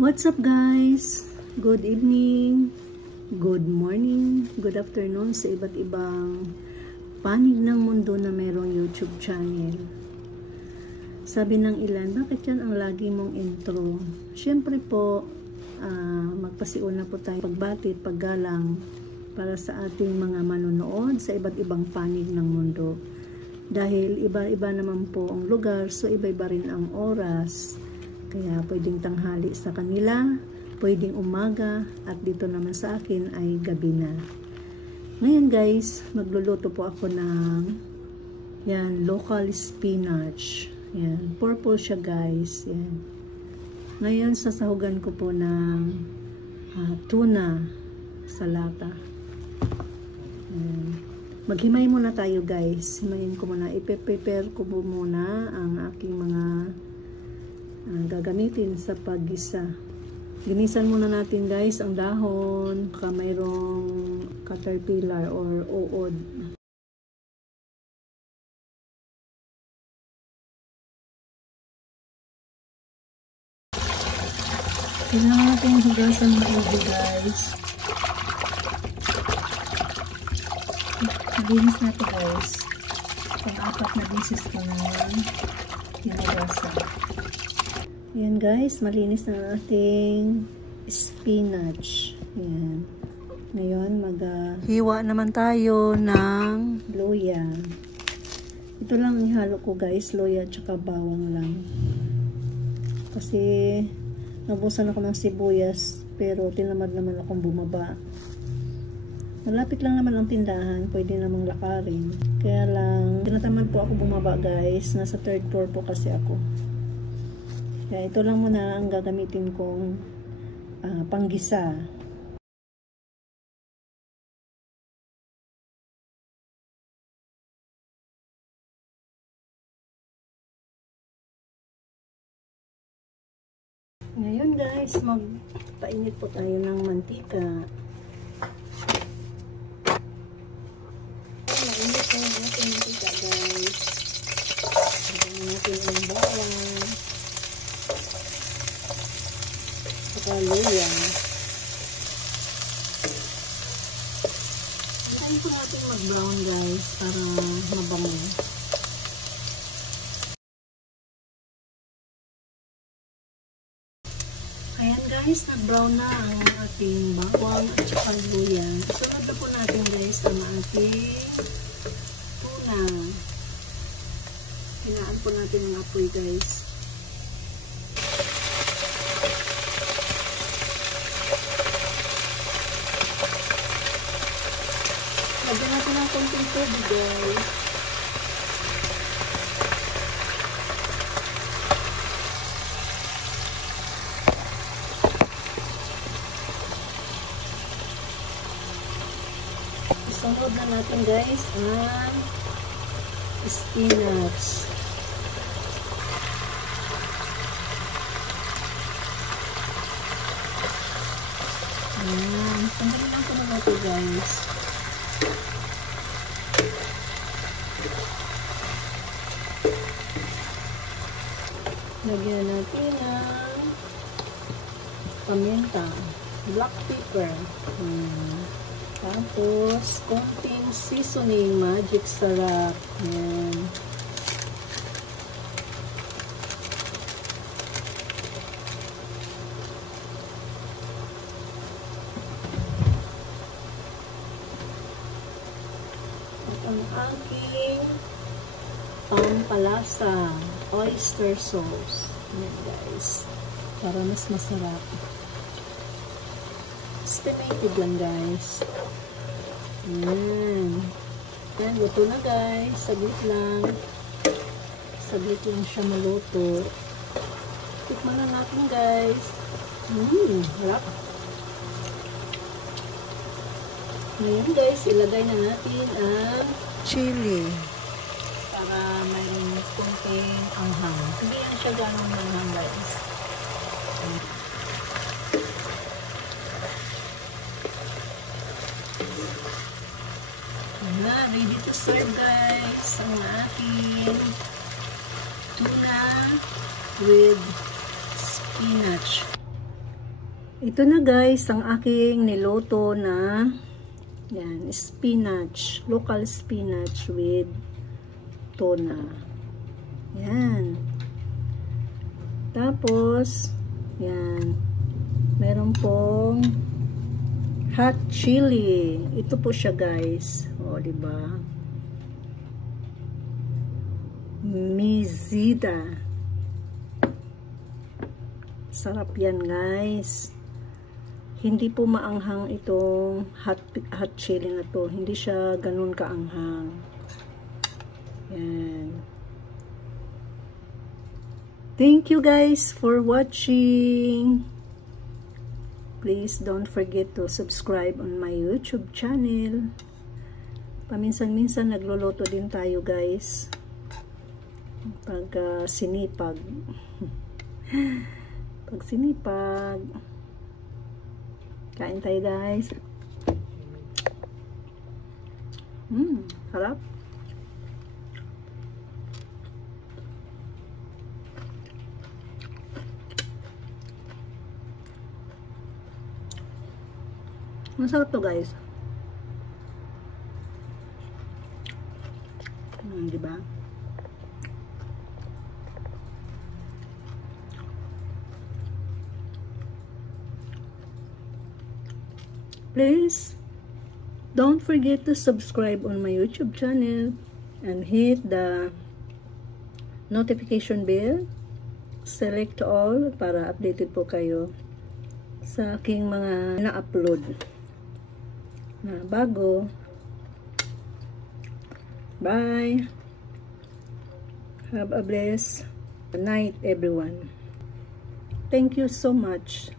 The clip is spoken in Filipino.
What's up guys? Good evening, good morning, good afternoon sa iba't ibang panig ng mundo na mayroong YouTube channel. Sabi ng ilan, bakit yan ang lagi mong intro? Siyempre po, magpasiuna po tayo pagbati, paggalang para sa ating mga manonood sa iba't ibang panig ng mundo. Dahil iba-iba naman po ang lugar, so iba-iba rin ang oras. Kaya pwedeng tanghali sa kanila, pwedeng umaga, at dito naman sa akin ay gabi na. Ngayon guys, magluluto po ako ng yan, local spinach. Yan, purple siya guys. Yan. Ngayon, sasahugan ko po ng tuna sa lata. Yan. Maghimay muna tayo guys. Himayin ko muna. Ipe-prepare ko muna ang aking mga gagamitin sa paggisa. Ginisan muna natin guys ang dahon, baka mayroong caterpillar or uod. Kailangan natin hugasan maigi guys. Linis natin guys. Pang-apat na beses ko na hinugasan. Ayan guys, malinis na ating spinach. Ayan. Ngayon, hiwa naman tayo ng luya. Ito lang ang ihalo ko guys, luya at saka bawang lang. Kasi, nabusan ako ng sibuyas, pero tinamad naman akong bumaba. Malapit lang naman ang tindahan, pwede namang lakarin. Kaya lang, tinatamad po ako bumaba guys, nasa third floor po kasi ako. Kaya ito lang muna ang gagamitin kong panggisa. Ngayon guys, magpainit po tayo ng mantika. Mainit na yung ating mantika guys. Lagyan natin ang bawang. Saka luya. Hintayin po natin mag-brown guys para mabango. Ayan guys, nag-brown na ang ating bawang at saka luya. Sunod na po natin guys ang ating tuna. Hinaan po natin ang apoy guys. Lagyan natin ng konting tubig guys. Isunod na natin guys ang spinach. Ayan. Sandali lang ito natin guys. Lagyan natin ng paminta, black pepper, tapos konting seasoning, magic sarap. Ayan. At ang aking pampalasa, oyster sauce. Ayan guys. Para mas masarap. Estimated lang guys. Ayan. Ayan, luto na guys. Saglit lang. Saglit lang siya maluto. Tikman na natin guys. Harap. Ngayon guys, ilagay na natin ang chili. Para mayroong konting anghang. Hindi yan siya ganong manghang guys. Ready to serve guys ang ating tuna with spinach. Ito na guys, ang aking niluto na yan, spinach, local spinach with tuna. Yan. Tapos, yan, meron pong hot chili. Ito po siya guys. O, diba? Mizida. Sarap yan guys. Hindi po maanghang itong hot chili na to. Hindi siya ganun kaanghang. Yan. Thank you guys for watching. Please don't forget to subscribe on my YouTube channel. Paminsan-minsan nagluluto din tayo guys. Pag sinipag. Pag sinipag. Kain tayo guys. Harap. Masarap to guys. Diba? Please don't forget to subscribe on my YouTube channel and hit the notification bell. Select all para updated po kayo sa aking mga na-upload na bago. Bye. Have a blessed night everyone. Thank you so much.